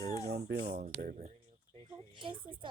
It won't be long, baby. This is the